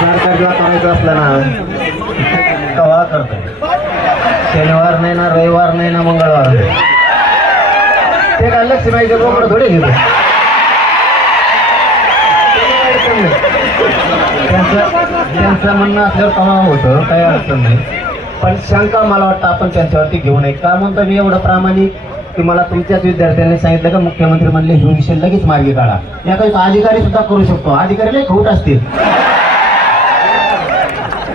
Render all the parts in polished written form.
सरकारला करायचं असलं ना कवा करतोय. शनिवार नाही ना, रविवार नाही ना, मंगळवार नाही. ते काय लक्ष्मीचं बोकडं थोडे घेतो. त्यांचं म्हणणं असल्यावर कमा होतं, काही अडचण नाही. पण शंका मला वाटतं आपण त्यांच्यावरती घेऊ नये. का म्हणतो मी एवढं प्रामाणिक की मला तुमच्याच विद्यार्थ्यांनी सांगितलं का मुख्यमंत्री म्हणले हे विषय लगेच मार्गी काढा. या काही अधिकारी सुद्धा करू शकतो. अधिकारी लई खोट असतील,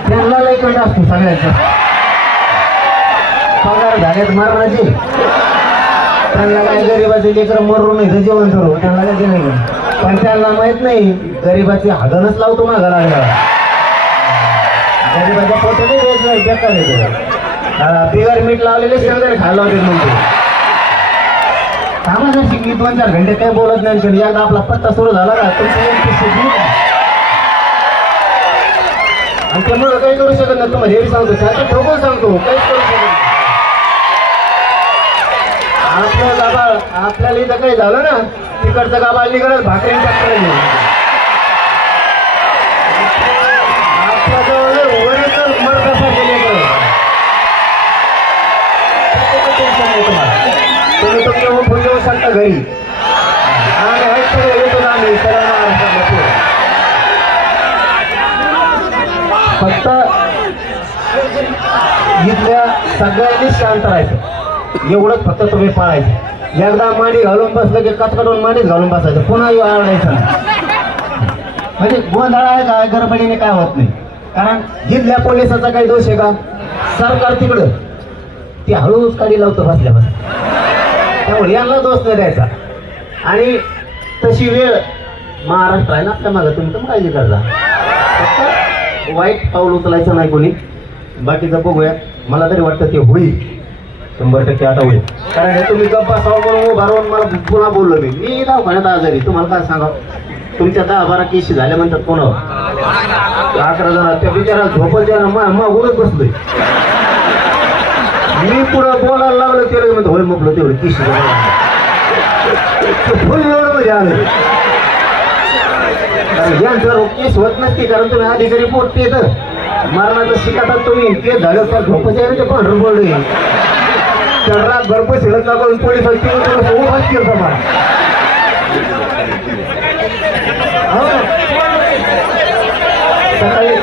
त्यांना लई कट असतो सगळ्यांचा. पगार झाल्यात मरणाचे, त्यांना काय गरीबाचे लेकर मरून नाही तर जेवण करू, त्यांना काय नाही. पण त्यांना माहित नाही गरीबाची हागणच लावतो मागा लागला. गरीबाच्या पोटाने देत नाही, बेकार येतो. बिगर मीठ लावलेले शेंगदाणे खायला होते म्हणतो. कामासाठी मी 2-4 घंटे काही बोलत नाही. पण एकदा आपला पत्ता सुरू झाला ना आणि त्यामुळे काही करू शकत नाही. तुम्हाला हे सांगतो, त्याचं ठोकून सांगतो, काहीच करू शकत नाही. आपलं गाबाळ आपल्याला इथं काही झालं ना, तिकडचं गाबाळ निघालं भाकरी टाकलं. आपल्या जवळ वरच मर कसा गेले तुम्ही तुमच्या फोन देऊ शकता घरी. आणि सगळं येतो ना आम्ही सर्व महाराष्ट्रात. फक्त इथल्या सगळ्यांनी शांत राहायचं, एवढंच फक्त तुम्ही पाळायचं. एकदा माडी घालून बसलं की कचकटून माडीच घालून बसायचं, पुन्हा आवडायचं. म्हणजे गोंधळ आहे का, गडबडीने काय होत नाही. कारण जिल्ह्या पोलिसाचा काही दोष आहे का? सरकार तिकडं ती हळूच काढी लावतो बसल्या बसल्या. त्यामुळे यांना दोष नाही द्यायचा. आणि तशी वेळ महाराष्ट्र आहे ना आपल्या मागं, तुम्ही तर काळजी करता. फक्त वाईट पाऊल उचलायचं नाही कोणी. बाकीचं बघूया. मला तरी वाटतं ते होईल, 100% आता होईल. कारण हे तुम्ही गप्पा सावरून उभारून मला पुन्हा बोललो मी दवाखान्यात आजारी. तुम्हाला काय सांगा, तुमच्या 10-12 केस झाल्या म्हणतात. कोण 11 जण त्या बिचाराला झोपायच्या मागूनच बसलोय मी. पुढं बोलायला लागलं तेवढं म्हणतो होय म्हटलं तेवढं केस फुल एवढं मध्ये आलं. यांच्यावर केस होत नसते, कारण तुम्ही अधिकारी पोट येतं मरणाचं शिकातात. तुम्ही केस झालं तर झोपायच्या ते पांढरं पडले. चढरात भरपूर शिरत लागून पोलीस सकाळी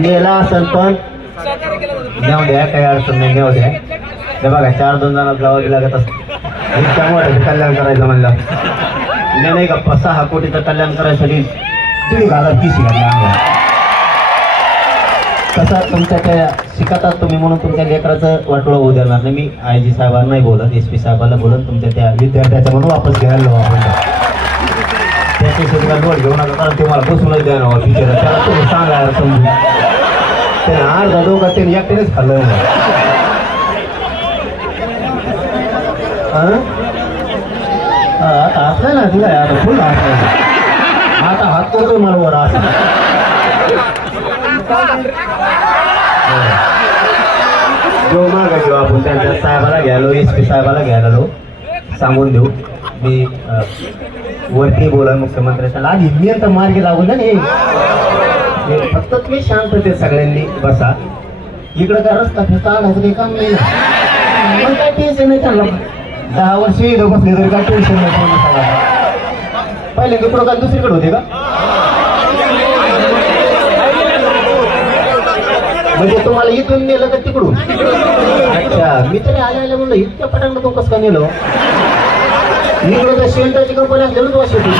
नेला असेल पण नेऊ द्या, काही अडचण नाही, नेऊ द्या. हे बघा 4-2 जणांना जावं लागत असतं. त्यामुळे कल्याण करायचं म्हणलं नाही का. 6 कोटीचं कल्याण करायसाठी 1,500 केसी घातल्या. तसं तुमच्या त्या शिकतात तुम्ही म्हणून तुमच्या लेकराचं वाटोळं होऊ देणार नाही. मी IG साहेबांना नाही बोलत, SP साहेबांना बोलत. तुमच्या त्या विद्यार्थ्याच्या म्हणून वापस घ्यायला लावू आपण. त्याच्या सुद्धा लोट घेऊ नका, कारण ते मला बसूनच द्यायला टीचर. त्याला तुम्ही सांगा समजून. त्याने अर्धा दोघा त्यांनी एकट्यानेच खाल्लं. आता असलं ना तुला आता फुल आता हात करतोय मला वर असं. जो मागायचो आपण त्यांच्या साहेबाला घ्यायलो, SP साहेबाला घ्यायला सांगून देऊ. मी वरती बोला मुख्यमंत्र्याला आधी मी आता मार्गी लागून ना. फक्त तुम्ही शांत ते सगळ्यांनी बसा. इकडं काय रस्ता फिरता आणायचं काही काम नाही ना, काय टेन्शन नाही. त्यांना 10 वर्ष इथं बसले तरी काय टेन्शन नाही. पहिले इकडं काय दुसरीकडे होते का? म्हणजे तुम्हाला इथून नेलं का तिकडून? अच्छा, मी तरी आले म्हणलं इतक्या पटांना तो कसं का नेलं? इकडं तर शेल्टरची कंपनी असलेलं तो अशी नदी